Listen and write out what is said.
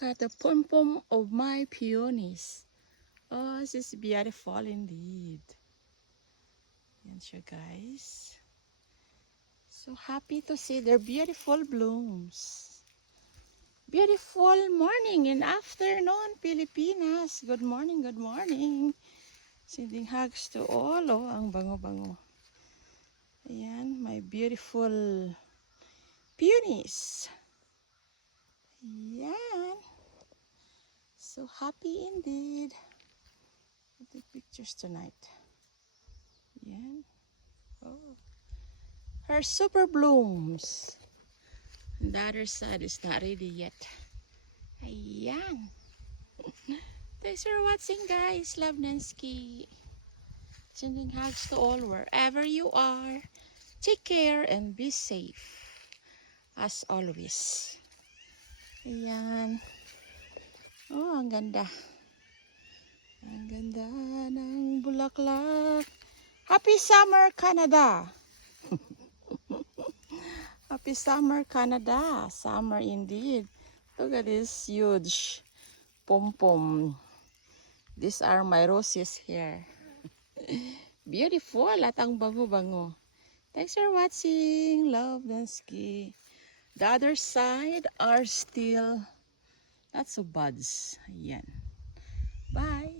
Look at the pom-pom of my peonies. Oh, this is beautiful indeed. Yan siya, guys. So happy to see their beautiful blooms. Beautiful morning and afternoon, Pilipinas. Good morning, good morning. Sending hugs to all. Oh, ang bango-bango. Ayan, my beautiful peonies. Ayan. So happy indeed. I'll take pictures tonight. Ayan. Oh. Her super blooms. And the other side is not ready yet. Ayan. Thanks for watching, guys. Love Nancy. Sending hugs to all wherever you are. Take care and be safe. As always. Ayan. Oh, ang ganda. Ang ganda ng bulaklak. Happy summer, Canada! Happy summer, Canada! Summer indeed. Look at this huge pom-pom. These are my roses here. Beautiful at ang bango-bango. Thanks for watching. Love Dansky. The other side are still not so buds. Ayan. Bye.